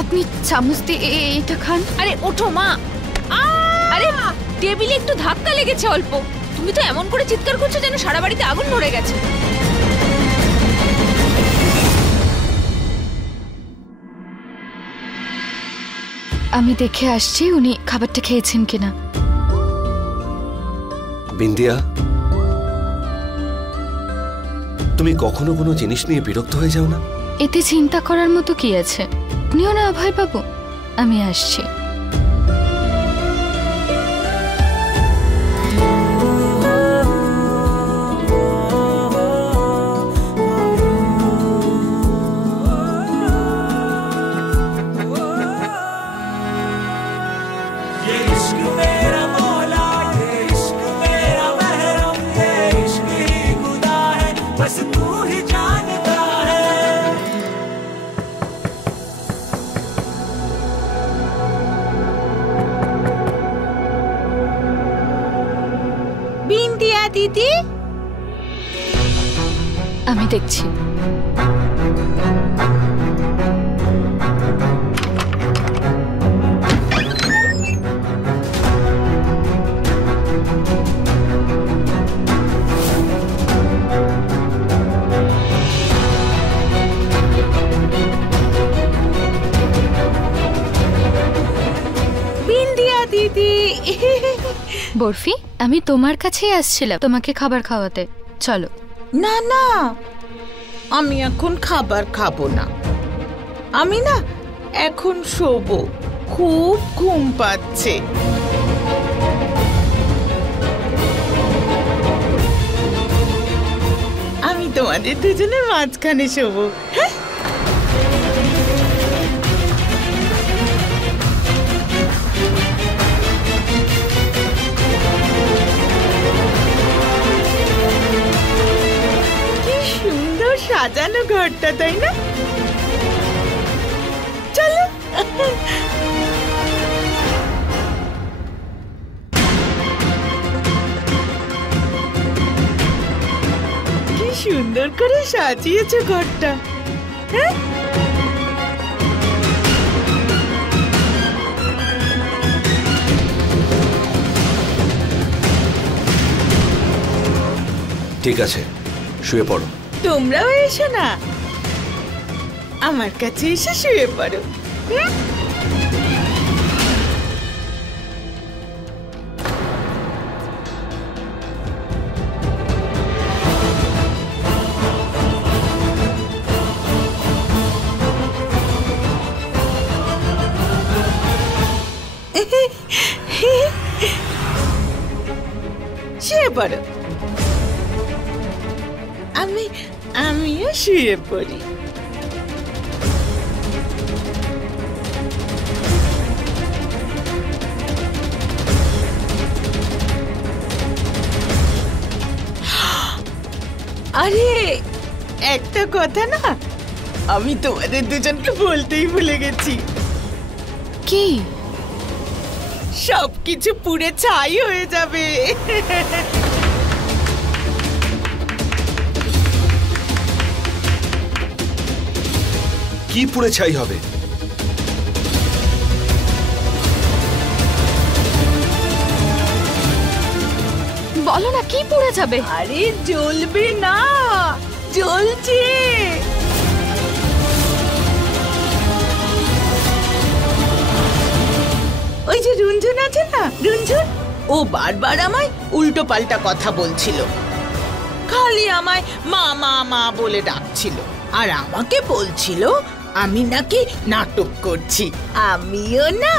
আপনি চামচ দিয়ে এটা খান। আরে ওঠো মা। আরে টেবিলে একটু ধাক্কা লেগেছে অল্প। তুমি তো এমন করে চিৎকার করছো যেন সারা বাড়িতে আগুন ধরে গেছে। আমি দেখে আসছি উনি খাবারটা খেয়েছেন কিনা। বিন্দিয়া, তুমি কখনো কোনো জিনিস নিয়ে বিরক্ত হয়ে যাও না? এতে চিন্তা করার মতো কি আছে? আপনিও না ভয় পাবো, আমি আসছি। বিন্দিয়া দিদি, আমি দেখছি। বিন্দিয়া দিদি। বরফি, আমি তোমার কাছেই আসছিলাম তোমাকে খাবার খাওয়াতে। চলো। না না, আমি এখন খাবার খাবো না। আমি না এখন শোবো, খুব ঘুম পাচ্ছে। আমি তোমাদের দুজনের মাঝখানে শোবো। হ্যাঁ, সাজানো ঘরটা, তাই না? চলো। কি সুন্দর করে সাজিয়েছো ঘরটা। হ্যাঁ, ঠিক আছে, শুয়ে পড়ো। তোমরাও এসো না, আমার কাছে এসে শুয়ে পড়ো। শুয়ে পড়ো। আমিও শুয়ে পড়ি। আরে একটা কথা না, আমি তোমাদের দুজনকে বলতেই ভুলে গেছি। কি? সবকিছু পুড়ে ছাই হয়ে যাবে। কি পুড়ে ছাই হবে? বলো না, কি পুড়ে যাবে? আরে জ্বলবে না, জ্বলছে। ওই যে রুনঝুন আছে না, রুনঝুন, ও বারবার আমায় উল্টো পাল্টা কথা বলছিল। খালি আমায় মা মা মা বলে ডাকছিল, আর আমাকে বলছিল আমি নাকি নাটক করছি। আমিও না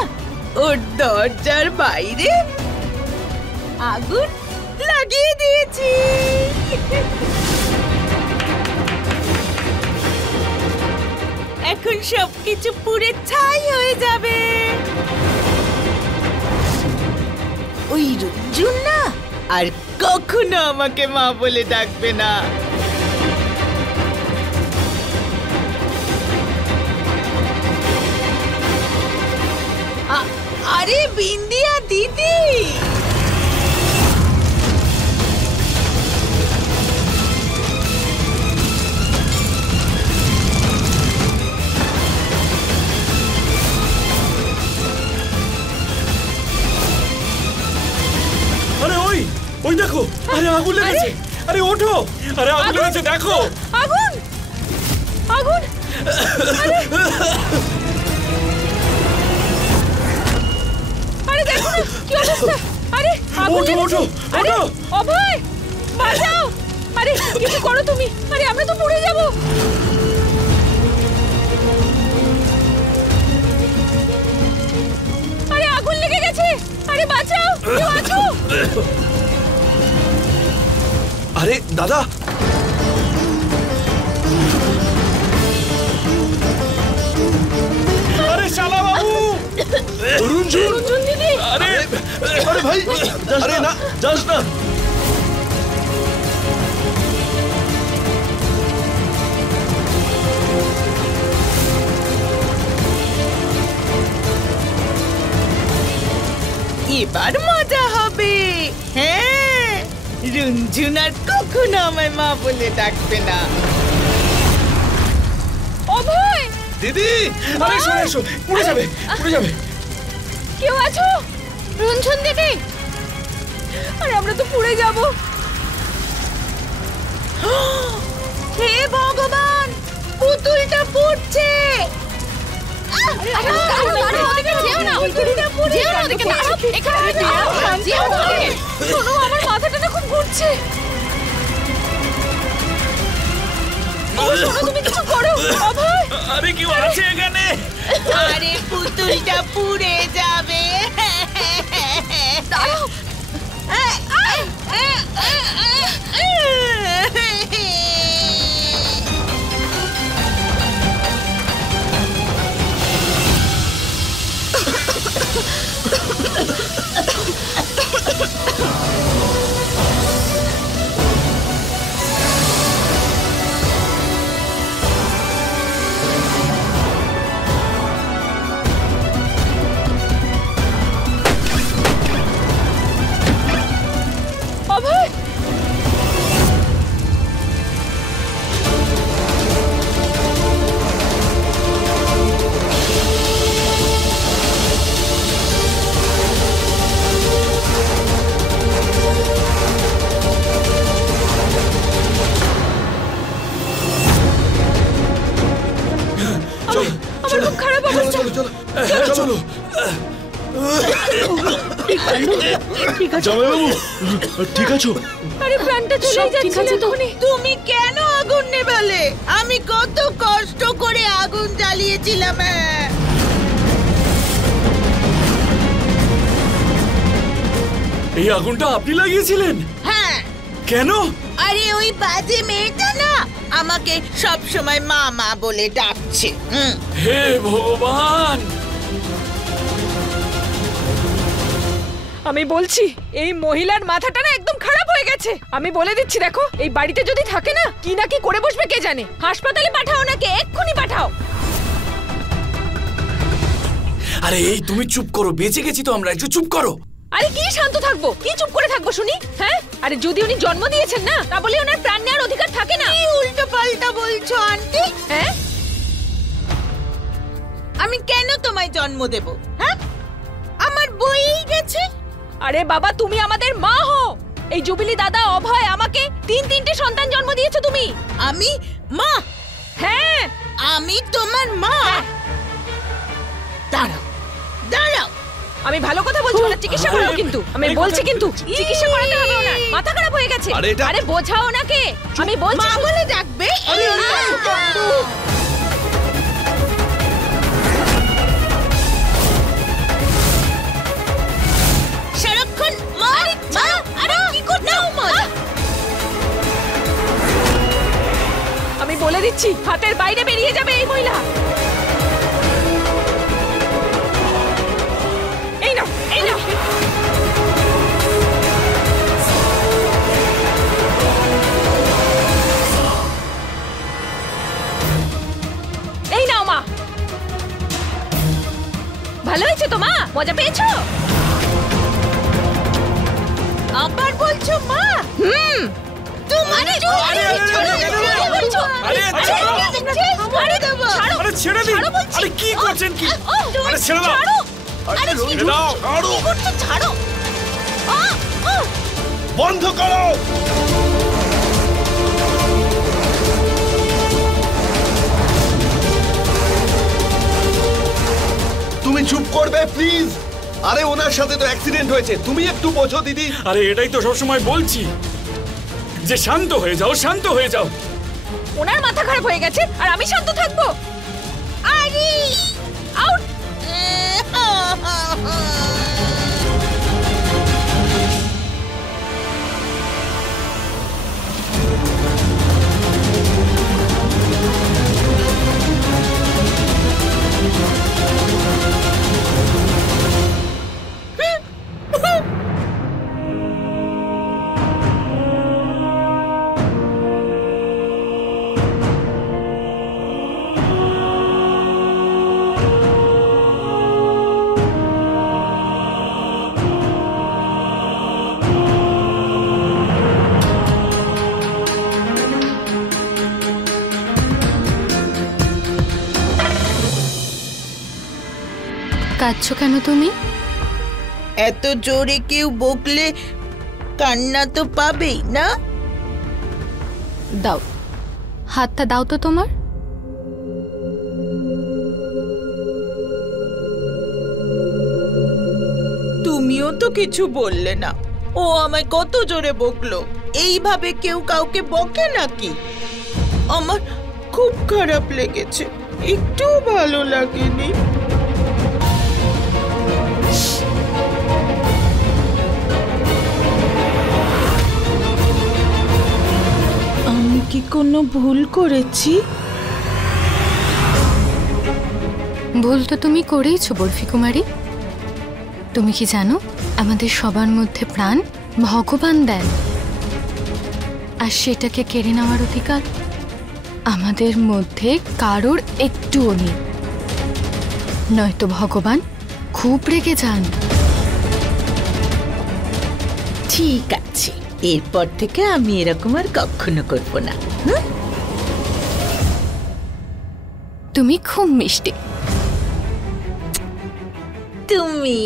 ওর দরজার বাইরে আগুন লাগিয়ে দিয়েছি। এখন সবকিছু পুড়ে ছাই হয়ে যাবে। ওই রুনঝুন না আর কখনো আমাকে মা বলে ডাকবে না। আরে বিন্দিয়া দিদি, আরে আগুন লেগেছে, আরে ওঠো, আরে আগুন লেগেছে দেখো। আগুন আগুন আরে দেখো না কি অবস্থা। আরে আগুন ওঠো, লেগেছে। ওঠো, আরে ওঠো। অভয় বাঁচাও। আরে কিছু করো তুমি, আরে আমরা তো পড়ে যাব। আরে আগুন লেগে গেছে, আরে বাঁচাও, কেউ আছো? আরে দাদা, আরে শালা বাবু, রুনঝুন, রঞ্জন দিদি, আরে আরে ভাই, আরে না, যাস না। এবার মজা হবে। হ্যাঁ, রুনঝুন আর কখনো আমায় মা বলে ডাকবে না। অভয় দিদি, আরে এসো এসো, পুড়ে যাবে, পুড়ে যাবে। কেউ আছো? রঞ্জন দিদি, আরে আমরা তো পুড়ে যাব। হে ভগবান, পুতুলটা পুড়ছে। আমার মাথাটা না খুব ঘুরছে। তুমি কিছু করো অভয়। আরে কেউ আছে এখানে? আরে পুতুলটা পুড়ে যাবে। দাঁড়াও। অভয় আমার খুব খারাপ অবস্থা। চলো চলো। জামাইবাবু, ঠিক আছো? আরে প্রাণটা চলে যাচ্ছে এখনই। তুমি কেন আগুন নেভালে? আমি কত কষ্ট করে আগুন জ্বালিয়েছিলাম। এই আগুনটা আপনি লাগিয়েছিলেন? হ্যাঁ, কেন? আরে ওই বাজে মেয়েটা না আমাকে সব সময় মা মা বলে ডাকছে। হে ভগবান, আমি বলছি এই মহিলার মাথাটা না একদম খারাপ হয়ে গেছে। আমি বলে দিচ্ছি, দেখো এই বাড়িতে যদি থাকে না কি না কি করে বসবে কে জানে। হাসপাতালে পাঠাও নাকি, এক্ষুনি পাঠাও। আরে এই তুমি চুপ করো, বেঁচে গেছি তো আমরা, একটু চুপ করো। আরে কি শান্ত থাকবো, কি চুপ করে থাকবো শুনি? হ্যাঁ, আরে যদি উনি জন্ম দিয়েছেন না তা বলে ওনার প্রাণ নেওয়ার অধিকার থাকে না। কি উল্টো পাল্টা বলছো আন্টি? হ্যাঁ, আমি কেন তোমায় জন্ম দেব? হ্যাঁ, আমার বইই গেছে। আরে বাবা তুমি আমাদের মা হো। এই জুবিলি দাদা অভয় আমাকে তিনটে সন্তান জন্ম দিয়েছো তুমি। আমি মা? হ্যাঁ, আমি তোমার মা? দাঁড়াও দাঁড়াও, আমি ভালো কথা বলছি, ওনার চিকিৎসা করাও কিন্তু। আমি বলছি কিন্তু চিকিৎসা করাতে হবে ওনার, মাথা খারাপ হয়ে গেছে। আরে বোঝাও ওনাকে, আমি বলছি। মা বলে ডাকবে। সারাক্ষণ মা মা। আরে কি করছো মা? আমি বলে দিচ্ছি হাতের বাইরে বেরিয়ে যাবে এই মহিলা। এই নাও, এই নাও। এই নাও মা। ভালো হয়েছে তো মা? মজা পেয়েছো? আবার বলছো মা? তোমার আরে ছেড়ে দিন, আরে কি করছেন কি? আরে ছেড়ে দাও, আরে ছেড়ে দাও, ছাড়ো। বন্ধ করো। তুমি চুপ করবে প্লিজ। আরে ওনার সাথে তো অ্যাক্সিডেন্ট হয়েছে, তুমি একটু বোঝো দিদি। আরে এটাই তো সবসময় বলছি যে শান্ত হয়ে যাও, শান্ত হয়ে যাও। ওনার মাথা খারাপ হয়ে গেছে আর আমি শান্ত থাকবো? আরে আউট! কাঁদছো কেন তুমি? এত জোরে কেউ বকলে কান্না তো পাবেই না। দাও, হাতটা দাও তো তোমার। তুমিও তো কিছু বললে না। ও আমায় কত জোরে বকলো। এইভাবে কেউ কাউকে বকে নাকি? আমার খুব খারাপ লেগেছে, একটু ভালো লাগেনি। আমি কি কোনো ভুল করেছি? ভুল তো তুমি করেইছো বরফি কুমারী। তুমি কি জানো, আমাদের সবার মধ্যে প্রাণ ভগবান দেন, আর সেটাকে কেড়ে নেওয়ার অধিকার আমাদের মধ্যে কারোর একটুও নেই। নয়তো ভগবান খুব রেগে যান। ঠিক আছে, এরপর থেকে আমি এরকম আর কখনো করব না। তুমি খুব মিষ্টি। তুমি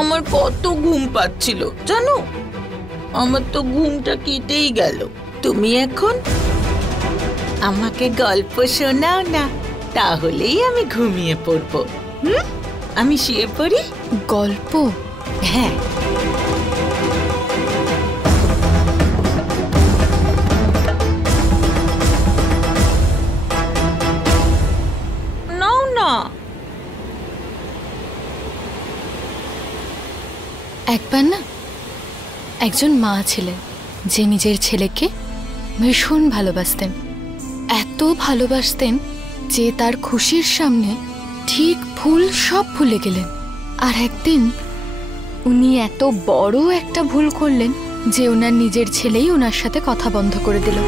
আমার কত ঘুম পাচ্ছিল জানো, আমার তো ঘুমটা কেটেই গেল। তুমি এখন আমাকে গল্প শোনাও না, তাহলেই আমি ঘুমিয়ে পড়বো। আমি শুয়ে পড়ি। গল্প? হ্যাঁ। নাও না। একবার না একজন মা ছিলেন যে নিজের ছেলেকে ভীষণ ভালোবাসতেন। এত ভালোবাসতেন যে তার খুশির সামনে ঠিক ভুল সব ভুলে গেলেন। আর একদিন উনি এত বড় একটা ভুল করলেন যে ওনার নিজের ছেলেই ওনার সাথে কথা বন্ধ করে দিল।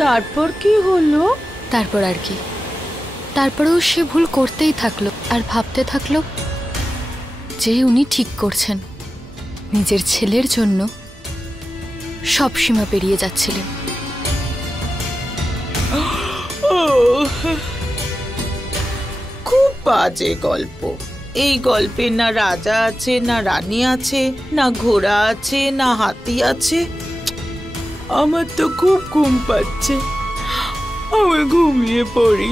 তারপর কি হলো? তারপর আর কি, তারপরেও সে ভুল করতেই থাকলো আর ভাবতে থাকলো যে উনি ঠিক করছেন। নিজের ছেলের জন্য সব সীমা পেরিয়ে যাচ্ছিলেন। খুব বাজে গল্প। এই গল্পে না রাজা আছে, না রানী আছে, না ঘোড়া আছে, না হাতি আছে। আমার তো খুব ঘুম পাচ্ছে, আমি ঘুমিয়ে পড়ি।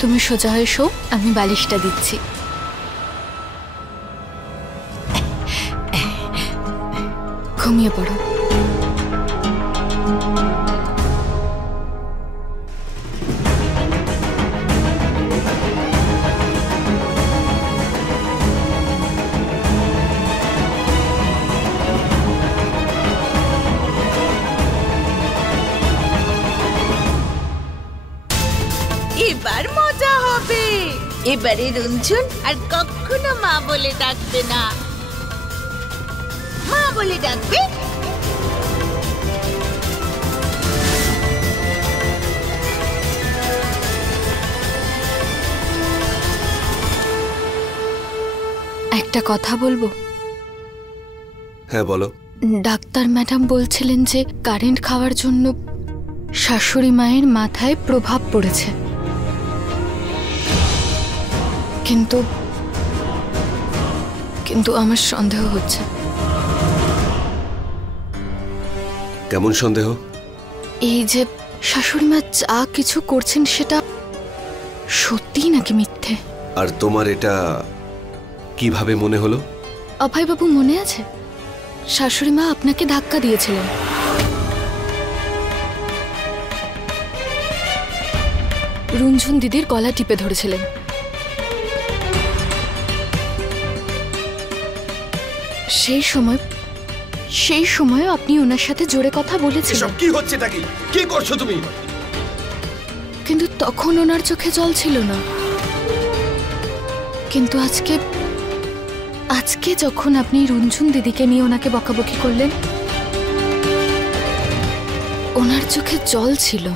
তুমি সোজা হয়ে শো, আমি বালিশটা দিচ্ছি। ঘুমিয়ে পড়ো। এবার মজা হবে। এবারে রুনঝুন আর কখনো মা বলে ডাকবে না, মা বলে ডাকবে। একটা কথা বলবো? হ্যাঁ বলো। ডাক্তার ম্যাডাম বলছিলেন যে কারেন্ট খাওয়ার জন্য শাশুড়ি মায়ের মাথায় প্রভাব পড়েছে, কিন্তু কিন্তু আমার সন্দেহ হচ্ছে। কেমন সন্দেহ? এই যে শাশুড়ি মা যা কিছু করছেন সেটা সত্যি নাকি মিথ্যে? আর তোমার এটা কিভাবে মনে হলো? অভয়বাবু মনে আছে শাশুড়ি মা আপনাকে ধাক্কা দিয়েছিলেন? রুনঝুন দিদির গলা টিপে ধরেছিলেন। সেই সময় আপনি ওনার সাথে জোরে কথা বলেছিলেন, এসব কি হচ্ছে? কি করছো তুমি? কিন্তু তখন ওনার চোখে জল ছিল না। কিন্তু আজকে যখন আপনি রুনঝুন দিদিকে নিয়ে ওনাকে বকাবকি করলেন, ওনার চোখে জল ছিল।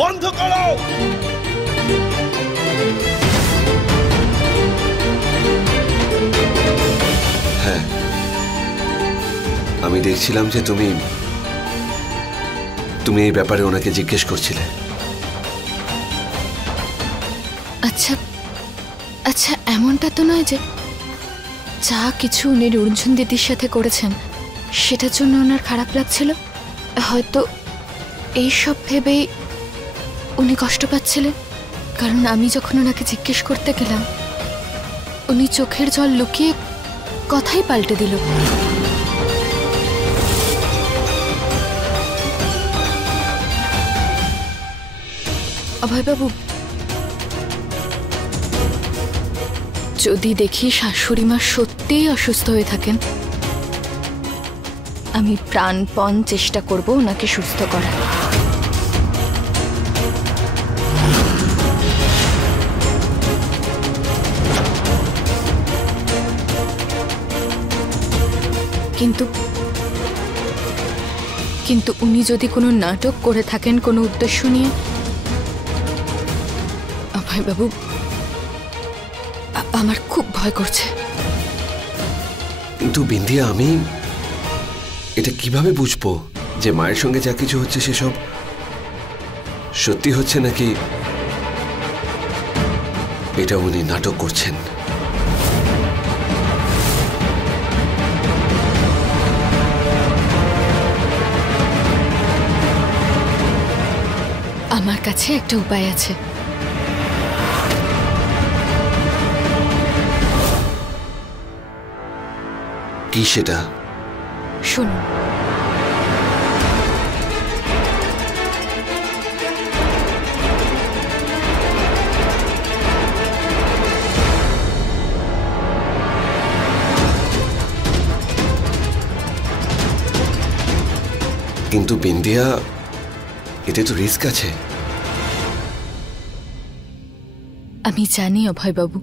বন্ধ করো! হ্যাঁ, আমি দেখছিলাম যে তুমি এই ব্যাপারে ওনাকে জিজ্ঞেস করছিলে। আচ্ছা, এমনটা তো নয় যে যা কিছু উনি রুনঝুন দিদির সাথে করেছেন সেটার জন্য ওনার খারাপ লাগছিল? হয়তো এইসব ভেবেই উনি কষ্ট পাচ্ছিলেন, কারণ আমি যখন ওনাকে জিজ্ঞেস করতে গেলাম উনি চোখের জল লুকিয়ে কথাই পাল্টে দিল। অভয়বাবু, যদি দেখি শাশুড়ি মা সত্যিই অসুস্থ হয়ে থাকেন, আমি প্রাণপণ চেষ্টা করব ওনাকে সুস্থ করার। কিন্তু উনি যদি কোনো নাটক করে থাকেন কোনো উদ্দেশ্য নিয়ে, অভয়বাবু আমার খুব ভয় করছে। কিন্তু বিন্দিয়া, আমি এটা কিভাবে বুঝবো যে মায়ের সঙ্গে যা কিছু হচ্ছে সেসব সত্যি হচ্ছে নাকি এটা উনি নাটক করছেন? আমার কাছে একটা উপায় আছে। কি সেটা? শুনুন। কিন্তু বিন্দিয়া, এতে তো রিস্ক আছে। আমি জানি অভয়বাবু,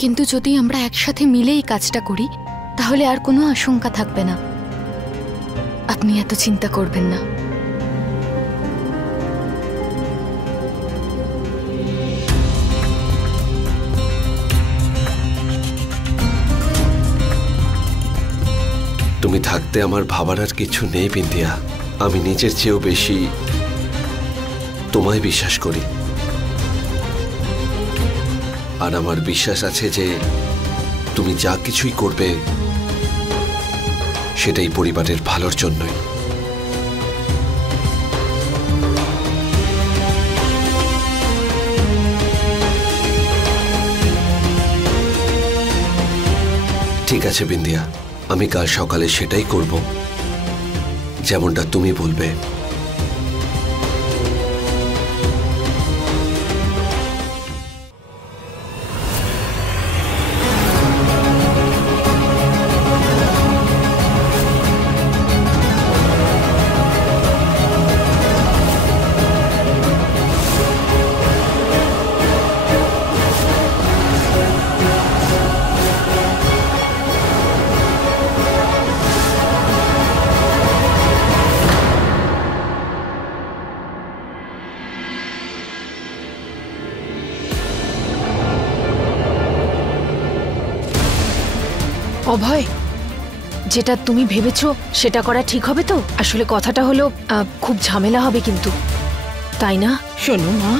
কিন্তু যদি আমরা একসাথে মিলে এই কাজটা করি তাহলে আর কোনো আশঙ্কা থাকবে না। আপনি এত চিন্তা করবেন না। তুমি থাকতে আমার ভাবার আর কিছু নেই বিন্দিয়া। আমি নিজের চেয়েও বেশি তোমায় বিশ্বাস করি, আর আমার বিশ্বাস আছে যে তুমি যা কিছুই করবে সেটাই পরিবারের ভালোর জন্যই। ঠিক আছে বিন্দিয়া, আমি কাল সকালে সেটাই করব যেমনটা তুমি বলবে। অভয়, যেটা তুমি ভেবেছো সেটা করা ঠিক হবে তো? আসলে কথাটা হলো খুব ঝামেলা হবে কিন্তু, তাই না? শোনো মা,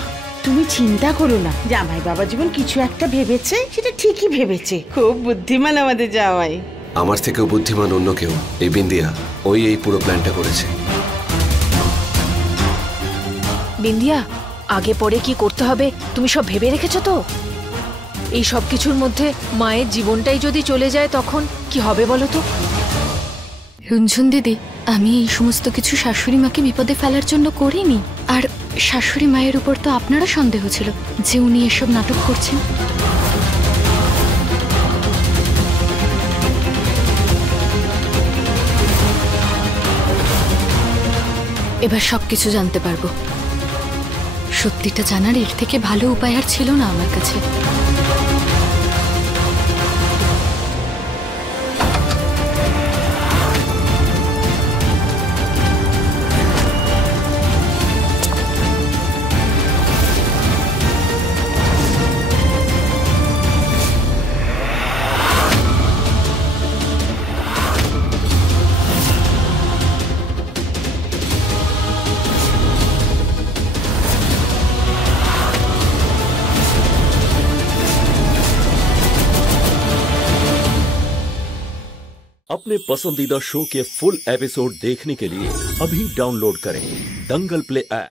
তুমি চিন্তা করো না। জামাই বাবা জীবন কিছু একটা ভেবেছে, সেটা ঠিকই ভেবেছে। খুব বুদ্ধিমান আমাদের জামাই। আমার থেকেও বুদ্ধিমান অন্য কেউ, এই বিন্দিয়া, ওই এই পুরো প্ল্যানটা করেছে। বিন্দিয়া, আগে পরে কি করতে হবে তুমি সব ভেবে রেখেছো তো? এই সব কিছুর মধ্যে মায়ের জীবনটাই যদি চলে যায় তখন কি হবে বলো তো? রুনঝুন দিদি, আমি এই সমস্ত কিছু শাশুড়ি মাকে বিপদে ফেলার জন্য করিনি। আর শাশুড়ি মায়ের উপর তো আপনারও সন্দেহ ছিল যে উনি এসব নাটক করছেন। এবার সবকিছু জানতে পারবো। সত্যিটা জানার এর থেকে ভালো উপায় আর ছিল না আমার কাছে। अपने पसंदीदा शो के फुल एपिसोड देखने के लिए अभी डाउनलोड करें दंगल प्ले ऐप।